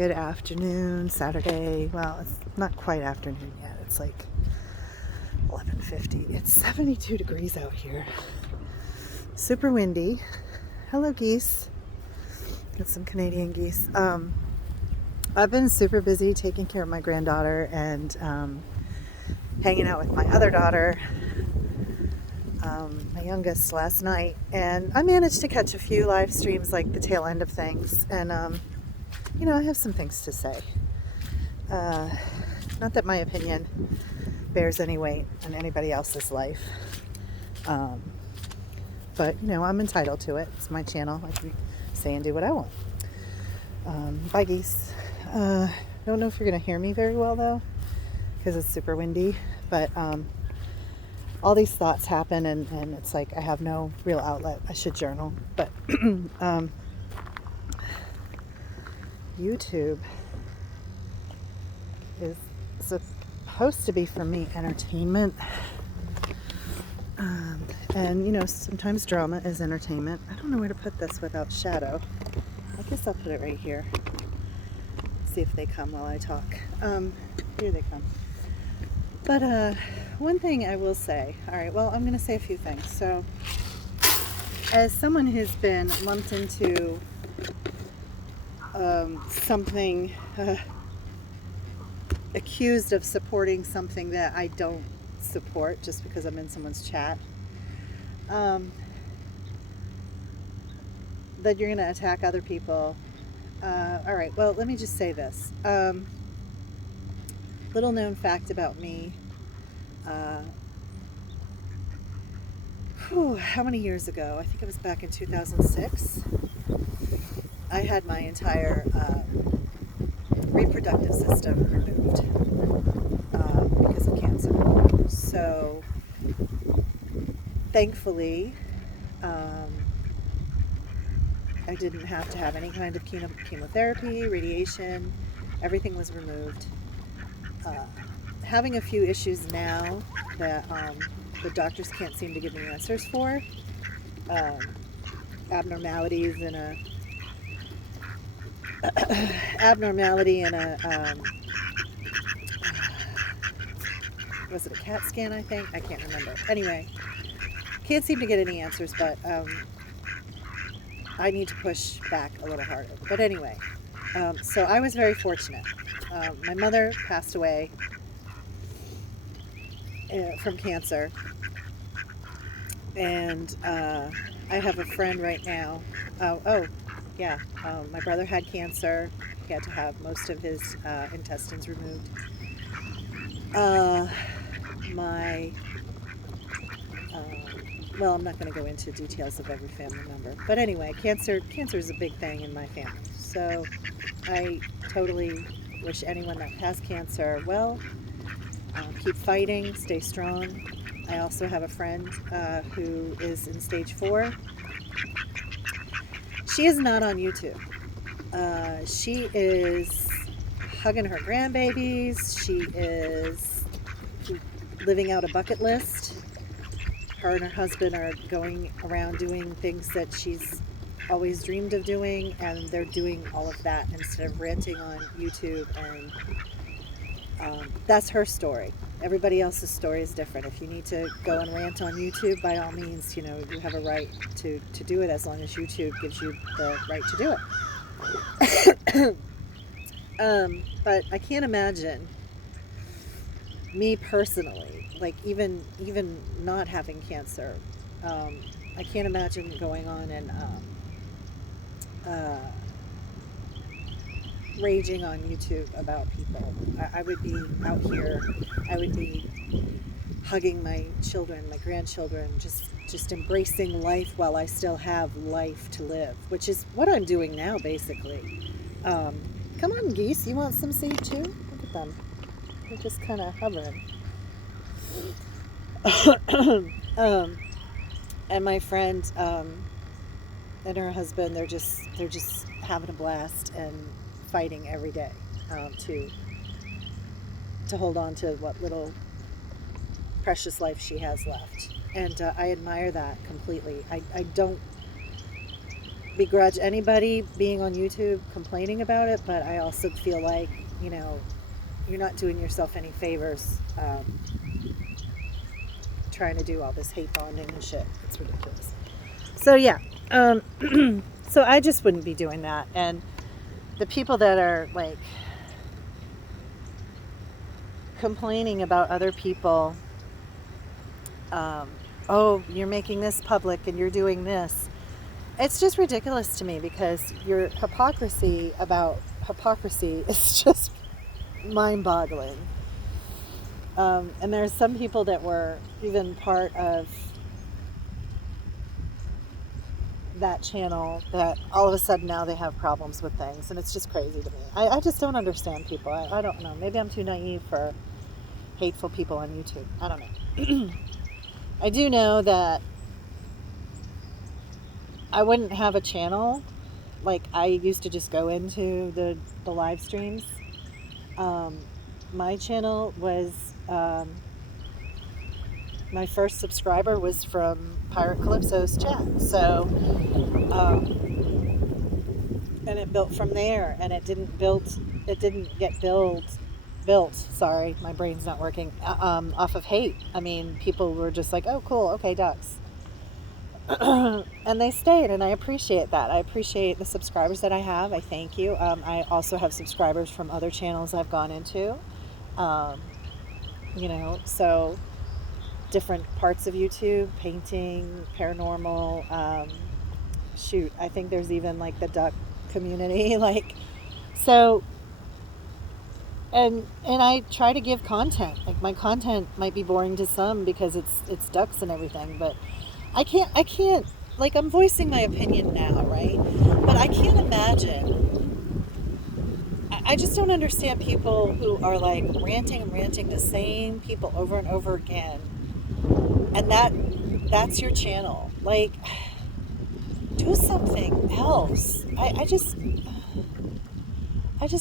Good afternoon, Saturday. Well, it's not quite afternoon yet. It's like 11:50. It's 72 degrees out here. Super windy. Hello, geese. Got some Canadian geese. I've been super busy taking care of my granddaughter and hanging out with my other daughter, my youngest, last night. And I managed to catch a few live streams, like the tail end of things. And I have some things to say. Not that my opinion bears any weight on anybody else's life. But, I'm entitled to it. It's my channel. I can say and do what I want. Bye, geese. Don't know if you're going to hear me very well, though, because it's super windy. But all these thoughts happen, and it's like I have no real outlet. I should journal. But YouTube is supposed to be, for me, entertainment. And sometimes drama is entertainment. I don't know where to put this without shadow. I guess I'll put it right here. See if they come while I talk. Here they come. But one thing I will say. All right, well, I'm going to say a few things. So, as someone who's been lumped into something, accused of supporting something that I don't support just because I'm in someone's chat, that you're going to attack other people. All right, well, let me just say this. Little known fact about me. How many years ago? I think it was back in 2006. I had my entire reproductive system removed because of cancer. So, thankfully, I didn't have to have any kind of chemotherapy, radiation. Everything was removed. Having a few issues now that the doctors can't seem to give me answers for. Abnormality in a was it a CAT scan, I think? I can't remember. Anyway, can't seem to get any answers, but I need to push back a little harder. But anyway, so I was very fortunate. My mother passed away from cancer, and I have a friend right now. My brother had cancer. He had to have most of his intestines removed. I'm not going to go into details of every family member, but anyway, cancer is a big thing in my family. So I totally wish anyone that has cancer well. Keep fighting, stay strong. I also have a friend who is in stage 4. She is not on YouTube. She is hugging her grandbabies. She is living out a bucket list. Her and her husband are going around doing things that she's always dreamed of doing, and they're doing all of that instead of ranting on YouTube. And that's her story. Everybody else's story is different. If you need to go and rant on YouTube, by all means, you have a right to do it, as long as YouTube gives you the right to do it. But I can't imagine, me personally, like even not having cancer, I can't imagine going on and raging on YouTube about people. I would be out here. I would be hugging my children, my grandchildren, just embracing life while I still have life to live, which is what I'm doing now, basically. Come on, geese, you want some seed too? Look at them. They're just kind of hovering. And my friend and her husband, they're just having a blast and fighting every day to hold on to what little precious life she has left. And I admire that completely. I don't begrudge anybody being on YouTube complaining about it, but I also feel like, you're not doing yourself any favors trying to do all this hate bonding and shit. It's ridiculous. So yeah, so I just wouldn't be doing that. And the people that are like complaining about other people, oh, you're making this public and you're doing this. It's just ridiculous to me because your hypocrisy about hypocrisy is just mind-boggling. And there's some people that were even part of that channel that all of a sudden now they have problems with things, and it's just crazy to me. I just don't understand people. I don't know. Maybe I'm too naive for hateful people on YouTube. I don't know. I do know that I wouldn't have a channel. Like, I used to just go into the live streams. My channel was, my first subscriber was from Pirate Calypso's chat. So, and it built from there, and it didn't get built, sorry, my brain's not working, off of hate. I mean, people were just like, oh, cool, okay, ducks. And they stayed, and I appreciate that. I appreciate the subscribers that I have. I thank you. I also have subscribers from other channels I've gone into, so different parts of YouTube, painting, paranormal, I think there's even like the duck community, so, and I try to give content. Like, my content might be boring to some because it's ducks and everything, but I can't, like, I'm voicing my opinion now, right? But I can't imagine, I just don't understand people who are like ranting the same people over and over again. And that's your channel. Like, do something else. I just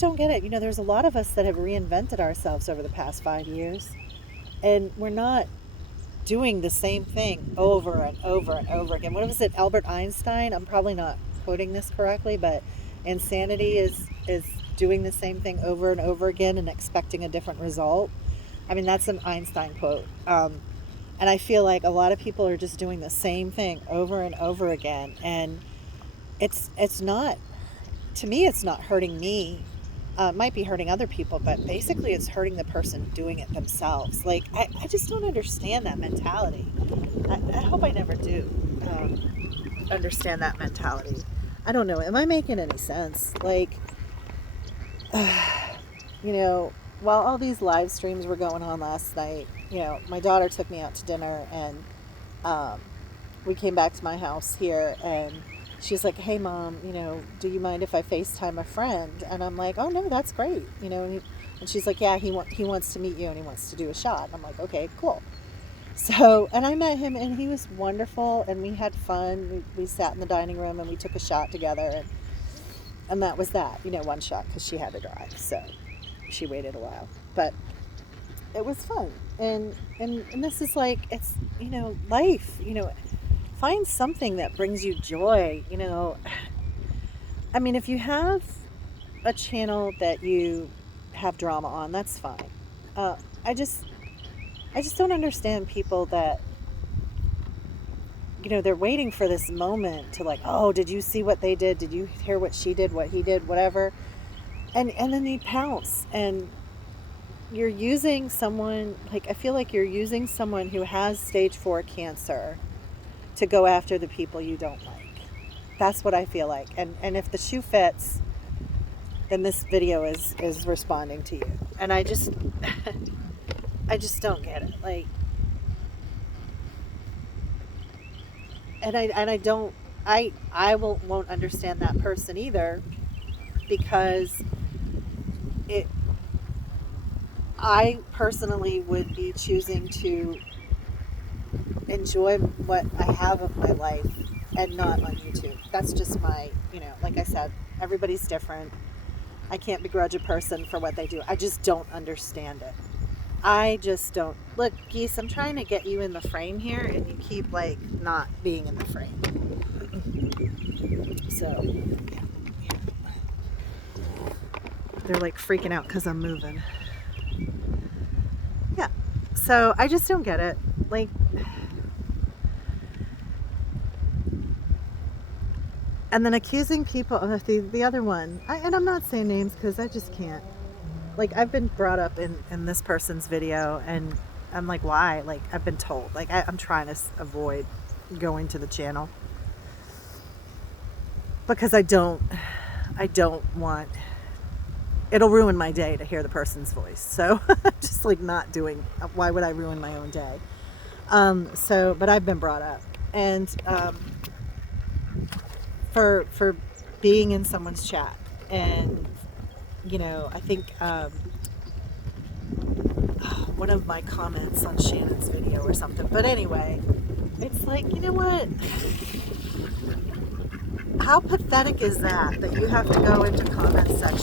don't get it. There's a lot of us that have reinvented ourselves over the past 5 years, and we're not doing the same thing over and over and over again. What was it, Albert Einstein? I'm probably not quoting this correctly, but insanity is doing the same thing over and over again and expecting a different result. I mean, that's an Einstein quote. And I feel like a lot of people are just doing the same thing over and over again. And it's not, to me, it's not hurting me. It might be hurting other people, but basically it's hurting the person doing it themselves. Like, I just don't understand that mentality. I hope I never do understand that mentality. I don't know. Am I making any sense? Like, while all these live streams were going on last night, my daughter took me out to dinner, and we came back to my house here, and she's like, hey, Mom, do you mind if I FaceTime a friend? And I'm like, oh, no, that's great. And she's like, yeah, he wants to meet you, and he wants to do a shot. And I'm like, okay, cool. So, and I met him, and he was wonderful, and we had fun. We sat in the dining room, and we took a shot together, and that was that, one shot, because she had to drive, so she waited a while. But it was fun. And this is like, it's, life, find something that brings you joy. I mean, if you have a channel that you have drama on, that's fine. I just don't understand people that, they're waiting for this moment to, like, oh, did you see what they did? Did you hear what she did, what he did, whatever? And then they pounce, and you're using someone, like, I feel like you're using someone who has stage 4 cancer to go after the people you don't like. That's what I feel like. And if the shoe fits, then this video is responding to you. And I just don't get it. Like, and I won't understand that person either, because I personally would be choosing to enjoy what I have of my life and not on YouTube. That's just my, like I said, everybody's different. I can't begrudge a person for what they do. I just don't understand it. I just don't. Look, Geese, I'm trying to get you in the frame here, and you keep, like, not being in the frame. So, yeah. They're like freaking out because I'm moving. Yeah. So I just don't get it. Like, and then accusing people of the other one. And I'm not saying names because I just can't. Like, I've been brought up in this person's video, and I'm like, why? Like, I've been told. Like, I'm trying to avoid going to the channel because I don't want, it'll ruin my day to hear the person's voice. So just like not doing, why would I ruin my own day? But I've been brought up, and for being in someone's chat, and I think one of my comments on Shannon's video or something. But anyway, it's like, you know what? How pathetic is that you have to go into comment section